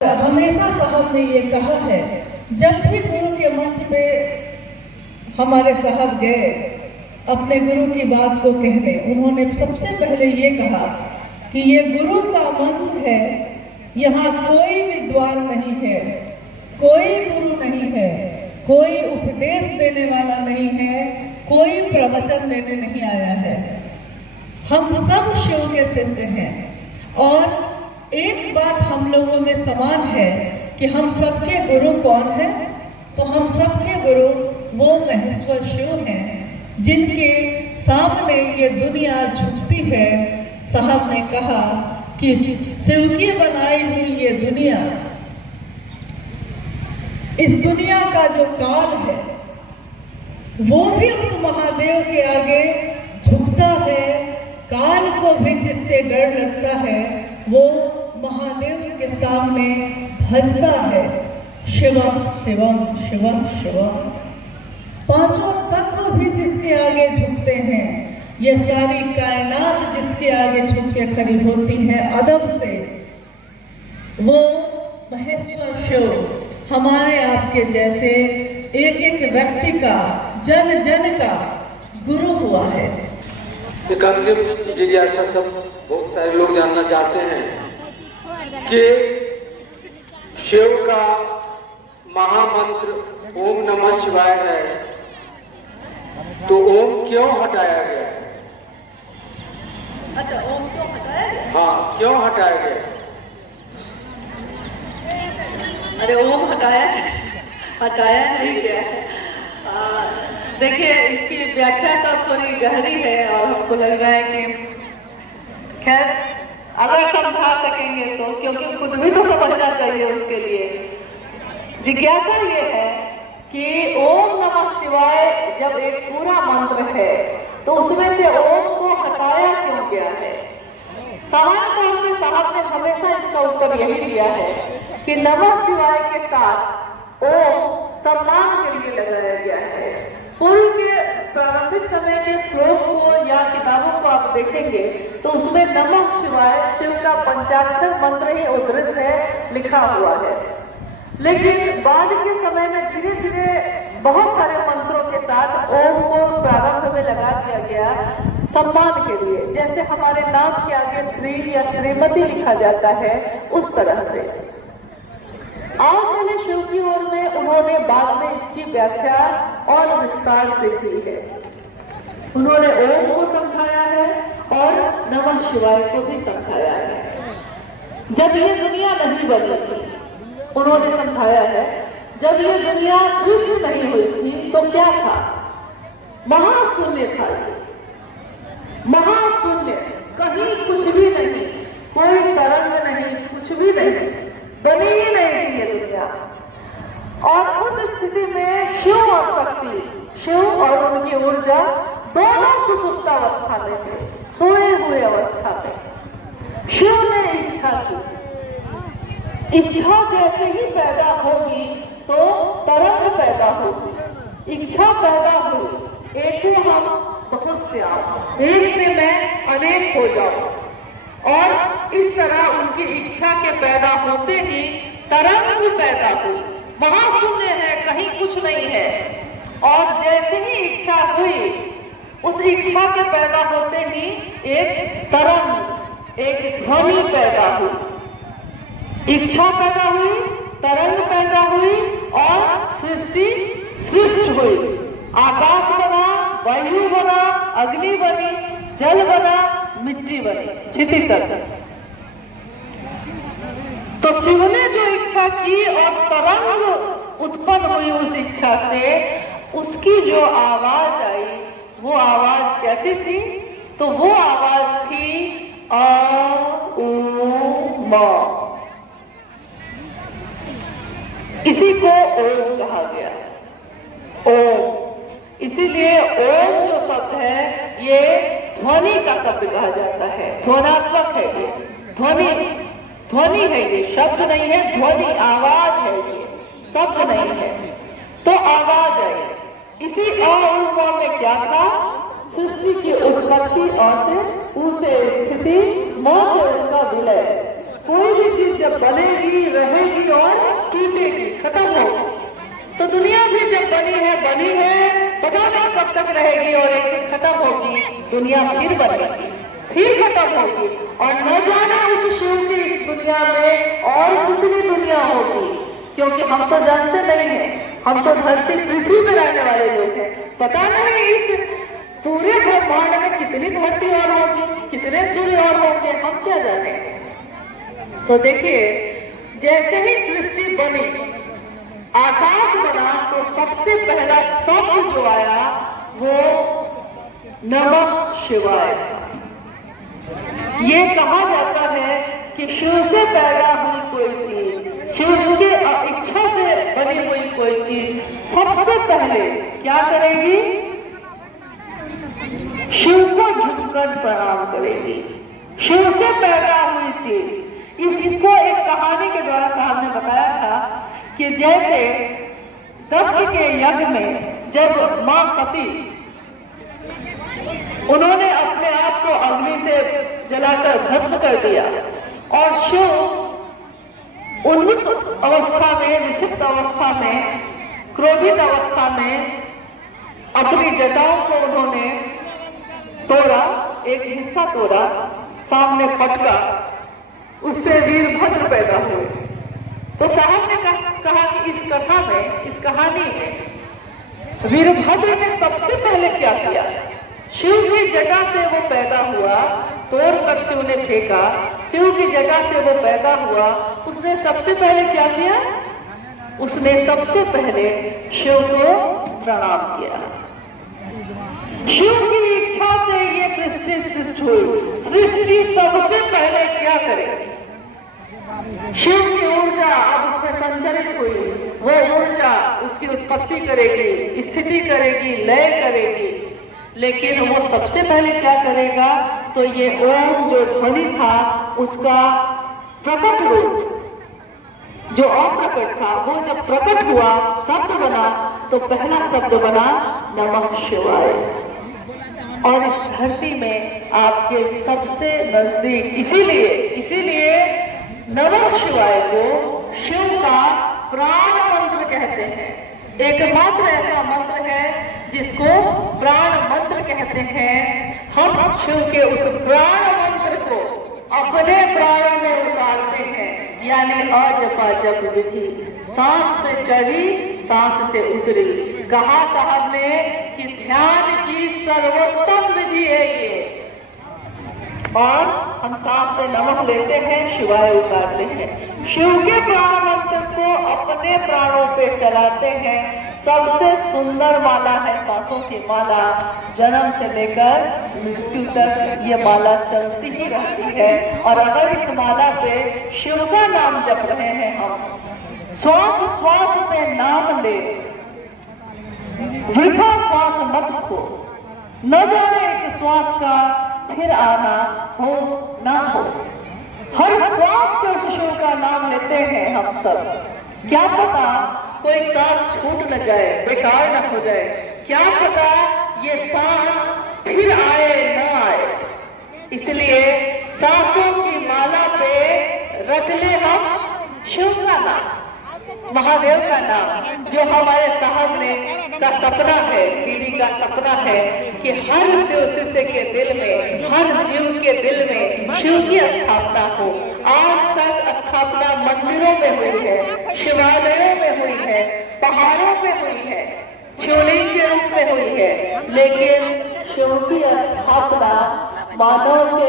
हमेशा साहब ने ये कहा है, जब भी गुरु के मंच पे हमारे साहब गए अपने गुरु की बात को कहने, उन्होंने सबसे पहले ये कहा कि ये गुरु का मंच है, यहाँ कोई विद्वान नहीं है, कोई गुरु नहीं है, कोई उपदेश देने वाला नहीं है, कोई प्रवचन देने नहीं आया है। हम सब शिव के शिष्य हैं और एक बात हम लोगों में समान है कि हम सबके गुरु कौन हैं? तो हम सबके गुरु वो महेश्वर शिव हैं जिनके सामने ये दुनिया झुकती है। साहब ने कहा कि शिव की बनाई हुई ये दुनिया, इस दुनिया का जो काल है वो भी उस महादेव के आगे झुकता है। काल को भी जिससे डर लगता है वो महादेव के सामने भजता है, शिवम शिवम शिवम शिवम। पांचों तत्व भी जिसके आगे झुकते हैं, ये सारी कायनात जिसके आगे झुक के खड़ी होती है अदब से, वो महेश्वर शिव हमारे आपके जैसे एक एक व्यक्ति का, जन जन का गुरु हुआ है। जिज्ञासा सब बहुत सारे लोग जानना चाहते हैं कि शिव का महामंत्र ओम नमः शिवाय है, तो ओम क्यों हटाया गया? अच्छा, ओम क्यों हटाया गया? हाँ, क्यों हटाया गया? अरे ओम हटाया नहीं गया है। देखिए, इसकी व्याख्या तो थोड़ी गहरी है और हमको लग रहा है कि खैर अगर समझा सकेंगे तो, क्योंकि खुद भी तो समझना चाहिए उसके लिए। जिज्ञासा ये है कि ओम नमः शिवाय जब एक पूरा मंत्र है तो उसमें से ओम को हटाया क्यों गया है? सामान्य तौर पे साहब ने हमेशा इसका उत्तर यही दिया है कि नमः शिवाय के साथ ओम सम्मान के लिए लगाया गया है। पूर्व के प्रारंभिक समय के श्लोक को या किताबों को आप देखेंगे तो उसमें नमः शिवाय शिव का पंचाक्षर मंत्र ही उद्धृत है, लिखा हुआ है। लेकिन बाद के समय में धीरे धीरे बहुत सारे मंत्रों के साथ ओम को प्रारंभ में लगा दिया गया सम्मान के लिए। जैसे हमारे नाम के आगे श्री या श्रीमती लिखा जाता है, उस तरह से। आज चले शिव की ओर में उन्होंने बाद में इसकी व्याख्या और विस्तार से की है। उन्होंने ओम को समझाया है और नमः शिवाय को भी समझाया है। जब ये दुनिया नहीं बनी थी, उन्होंने समझाया है, जब ये दुनिया सृष्टि नहीं हुई थी तो क्या था? महाशून्य था। महाशून्य, कहीं कुछ भी नहीं, कोई तरंग नहीं, कुछ भी नहीं, बनी ही नहीं थी ये दुनिया। और उस स्थिति में शिव और शक्ति, शिव और उनकी ऊर्जा दोनों सुसुप्तावस्था में थे, सोए हुए अवस्था में। शिव ने इच्छा की, इच्छा जैसे ही पैदा होगी तो तरंग पैदा होगी। इच्छा पैदा हुई, एक से हम बहुत से आओ, एक से मैं अनेक हो जाऊं। और इस तरह उनकी इच्छा के पैदा होते ही तरंग भी पैदा हुई। महाशून्य है, कहीं कुछ नहीं है। और जैसे ही इच्छा हुई, उस इच्छा के पैदा होते ही एक तरंग, एक ध्वनि पैदा हुई। इच्छा पैदा हुई, तरंग पैदा हुई और सृष्टि हुई। आकाश बना, वायु बना, अग्नि बनी, जल बना, मिट्टी बनी, क्षिति तक। तो शिव ने जो इच्छा की और तरंग उत्पन्न हुई उस इच्छा से, उसकी जो आवाज आई, वो आवाज कैसी थी? तो वो आवाज थी आ ऊ मा। इसी को ओम कहा गया। ओम, इसीलिए ओम जो शब्द है ये ध्वनि का शब्द कहा जाता है। ध्वनात्मक है ये, ध्वनि है ये, शब्द नहीं है, ध्वनि, आवाज है ये, शब्द नहीं है। तो आवाज है। इसी अ में क्या था? सृष्टि की उत्पत्ति, और से ऊ से स्थिति, मौ से उसका विलय। कोई भी चीज जब बनेगी, रहेगी, तो दुनिया भी जब बनी है, पता नहीं कब तक रहेगी और एक दिन खत्म होगी, दुनिया फिर बनेगी, फिर खत्म होगी और न जाने उस शिव की इस दुनिया में और कितनी दुनिया होगी, क्योंकि हम तो जानते नहीं हैं, हम तो धरती पृथ्वी में रहने वाले लोग हैं। पता नहीं इस पूरे ब्रह्मांड में कितनी धरती और होगी, कितने सूर्य और होंगे, हम क्या जाने। तो देखिए, जैसे ही सृष्टि बनी, आकाश बना, तो सबसे पहला शब्द जो आया वो नमः शिवाय। ये कहा जाता है कि शिव से पैदा हुई कोई चीज, शिव की इच्छा से बनी हुई कोई चीज सबसे पहले क्या करेगी? शिव को झुककर प्रणाम करेगी। शिव से पैदा हुई चीज, इसको एक कहानी के द्वारा साहब ने बताया था कि जैसे दक्ष के यज्ञ में जब मां सती, उन्होंने अपने आप को अग्नि से जलाकर भस्म कर दिया और शिव उन्नीत अवस्था में, विक्षिप्त अवस्था में, क्रोधित अवस्था में अपनी जटाओं को उन्होंने तोड़ा, एक हिस्सा तोड़ा, सामने फटका, उससे वीरभद्र पैदा हुए। तो साहब ने कहा कि इस कथा में, इस कहानी में वीरभद्र ने सबसे पहले क्या किया? शिव की जटा से वो पैदा हुआ, तोड़कर शिव ने फेंका, शिव की जटा से वो पैदा हुआ, उसने सबसे पहले क्या किया? उसने सबसे पहले शिव को प्रणाम किया। शिव की इच्छा से ये सृष्टि हुई। सृष्टि सबसे पहले क्या करेगी? शिव की ऊर्जा अब उसमें संचरित हुई, वो ऊर्जा उसकी उत्पत्ति करेगी, स्थिति करेगी, लय करेगी, लेकिन वो सबसे पहले क्या करेगा? तो ये ओम जो ध्वनि था, उसका प्रकट रूप जो अप्रकट था, वो जब प्रकट हुआ, शब्द बना, तो पहला शब्द बना नमः शिवाय। और इस धरती में आपके सबसे नजदीक, इसीलिए नमः शिवाय को शिव का प्राण मंत्र कहते हैं। एकमात्र ऐसा मंत्र है जिसको प्राण मंत्र कहते हैं। हम शिव के उस प्राण मंत्र को अपने प्राणों में उतारते हैं, यानी अजपा जप विधि। सांस से चढ़ी, सांस से उतरी। कहा साहब ने कि ध्यान की सर्वोत्तम विधि है ये। और हम सांस से नमः लेते हैं, शिवाय उतारते हैं, शिव के प्राण मंत्र को अपने प्राणों पे चलाते हैं। सबसे सुंदर माला है सांसों की माला। जन्म से लेकर मृत्यु तक ये माला चलती ही रहती है। और अगर इस माला पे शिव का नाम जप रहे हैं हम, श्वास श्वास में नाम ले, वृथा श्वास मत खो, न जाने कि श्वास का फिर आना हो ना हो। हर श्वास पर शिव का नाम लेते हैं हम सब। क्या पता कोई सांस छूट न जाए, बेकार न हो जाए, क्या पता ये सांस फिर आए न आए। इसलिए सांसों की माला पे रख ले हम शिव का नाम, महादेव का नाम, जो हमारे साहब ने का सपना है, पीढ़ी का सपना है कि हर शिष्य के दिल में, हर जीव के दिल में शिव की स्थापना हो। आज तक स्थापना मंदिरों में हुई है, शिवालयों में हुई है, पहाड़ों पे हुई है, शिवलिंग के रूप में हुई है, लेकिन शिव की स्थापना मानव के